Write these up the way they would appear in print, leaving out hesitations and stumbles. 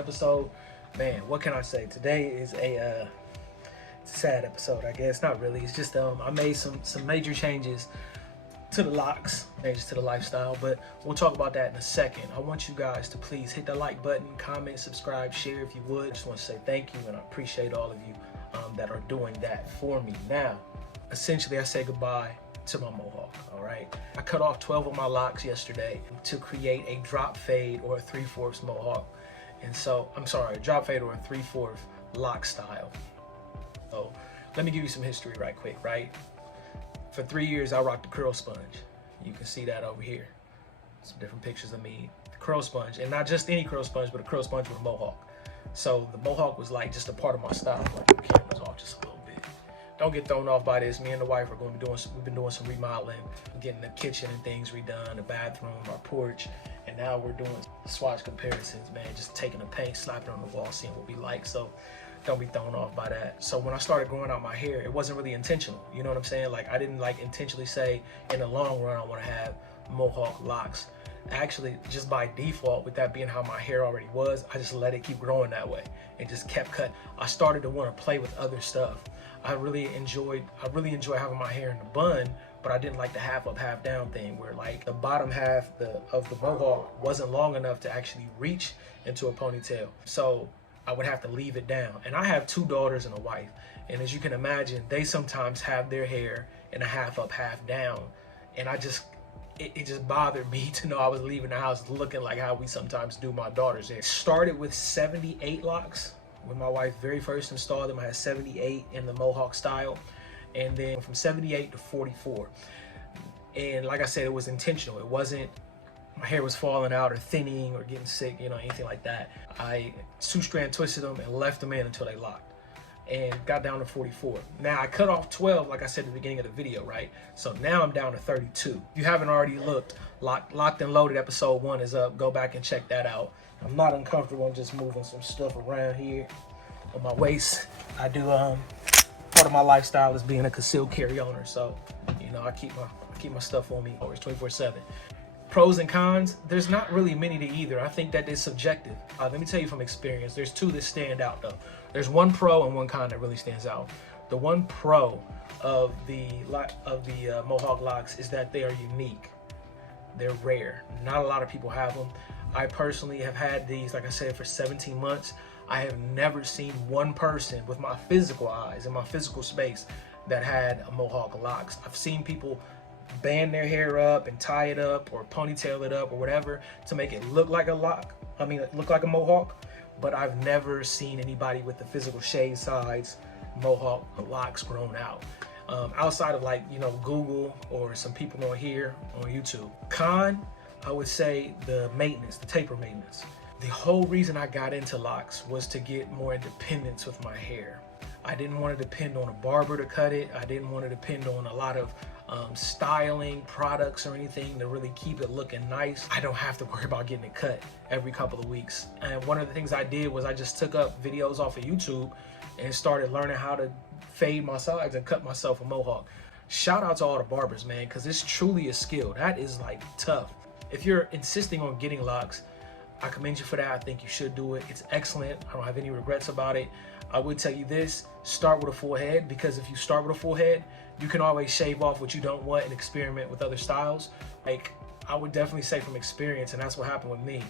episode. Man, what can I say? Today is a sad episode, I guess. Not really. It's just I made some major changes to the locks, changes to the lifestyle, but we'll talk about that in a second. I want you guys to please hit the like button, comment, subscribe, share if you would. I just want to say thank you, and I appreciate all of you that are doing that for me. Now, essentially, I say goodbye to my Mowhawk. All right, I cut off 12 of my locks yesterday to create a drop fade or a 3/4 Mowhawk, and so I'm sorry, a drop fade or a 3/4 lock style. So let me give you some history right quick. Right, for 3 years I rocked the curl sponge. You can see that over here. Some different pictures of me, the curl sponge, and not just any curl sponge, but a curl sponge with a Mowhawk. So the Mowhawk was like just a part of my style. Like the camera's off just a little bit. Don't get thrown off by this. Me and the wife are going to be doing we've been doing some remodeling, getting the kitchen and things redone, the bathroom, our porch, and now we're doing swatch comparisons, man, just taking the paint, slapping it on the wall, seeing what we like. So don't be thrown off by that. So when I started growing out my hair, it wasn't really intentional. You know what I'm saying? Like I didn't like intentionally say in the long run I want to have Mowhawk locks. Actually, just by default, with that being how my hair already was, I just let it keep growing that way and just kept cutting. I started to want to play with other stuff. I really enjoy having my hair in the bun, but I didn't like the half up, half down thing where like the bottom half of the Mowhawk wasn't long enough to actually reach into a ponytail. So I would have to leave it down. And I have 2 daughters and a wife. And as you can imagine, they sometimes have their hair in a half up, half down. And it just bothered me to know I was leaving the house looking like how we sometimes do my daughter's hair. Started with 78 locks. When my wife very first installed them, I had 78 in the Mowhawk style. And then from 78 to 44. And like I said, it was intentional. It wasn't my hair was falling out or thinning or getting sick, you know, anything like that. I 2-strand twisted them and left them in until they locked and got down to 44. Now I cut off 12, like I said at the beginning of the video, right? So now I'm down to 32. If you haven't already looked, Locked and Loaded episode 1 is up. Go back and check that out. I'm not uncomfortable. I'm just moving some stuff around here on my waist. I do, part of my lifestyle is being a concealed carry owner. So, you know, I keep my stuff on me always 24/7. Pros and cons, there's not really many to either. I think that is subjective. Let me tell you from experience, there's 2 that stand out though. There's 1 pro and 1 con that really stands out. The 1 pro of the Mowhawk locks is that they are unique. They're rare. Not a lot of people have them. I personally have had these, like I said, for 17 months. I have never seen one person with my physical eyes in my physical space that had a Mowhawk locks. I've seen people band their hair up and tie it up or ponytail it up or whatever to make it look like a lock. I mean, look like a Mowhawk, but I've never seen anybody with the physical shade size Mowhawk locks grown out. Outside of like, you know, Google or some people on here on YouTube. Con, I would say the maintenance, the taper maintenance. The whole reason I got into locks was to get more independence with my hair. I didn't want to depend on a barber to cut it. I didn't want to depend on a lot of styling products or anything to really keep it looking nice. I don't have to worry about getting it cut every couple of weeks. And one of the things I did was I just took up videos off of YouTube and started learning how to fade my sides and cut myself a Mowhawk. Shout out to all the barbers, man, because it's truly a skill. That is like tough. If you're insisting on getting locks, I commend you for that. I think you should do it. It's excellent. I don't have any regrets about it. I would tell you this, start with a full head, because if you start with a full head, you can always shave off what you don't want and experiment with other styles. Like, I would definitely say from experience, and that's what happened with me.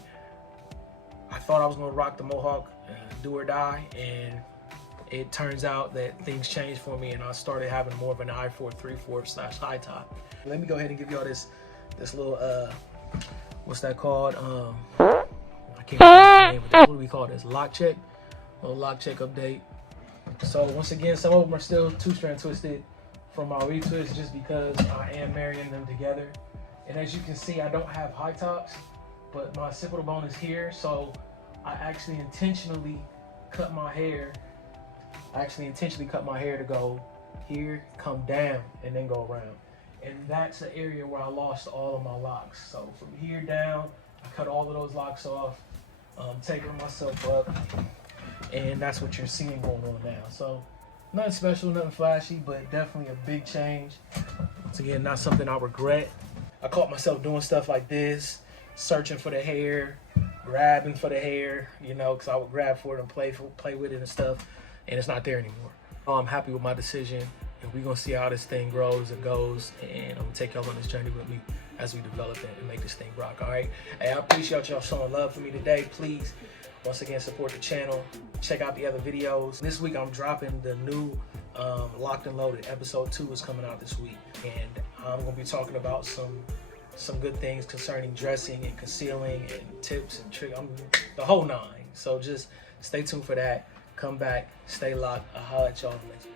I thought I was gonna rock the Mowhawk, do or die, and it turns out that things changed for me and I started having more of an eye for 3/4 / high top. Let me go ahead and give y'all this little, what's that called? I can't remember the name of that. What do we call this? Lock check? Little lock check update. So once again, some of them are still 2-strand twisted from my retwist just because I am marrying them together. And as you can see, I don't have high tops, but my occipital bone is here. So I actually intentionally cut my hair. To go here, come down, and then go around. And that's the area where I lost all of my locks. So from here down, I cut all of those locks off, tapering myself up. And that's what you're seeing going on now. So nothing special, nothing flashy, but definitely a big change. Once again, not something I regret. I caught myself doing stuff like this, searching for the hair, grabbing for the hair, you know, because I would grab for it and play with it and stuff, and it's not there anymore. I'm happy with my decision, and we're gonna see how this thing grows and goes, and I'm gonna take y'all on this journey with me as we develop it and make this thing rock. All right. Hey, I appreciate y'all showing love for me today. Please, once again, support the channel. Check out the other videos. This week I'm dropping the new Locked and Loaded. Episode 2 is coming out this week, and I'm gonna be talking about some good things concerning dressing and concealing and tips and tricks, the whole nine. So just stay tuned for that. Come back, stay locked. I'll holler at y'all later.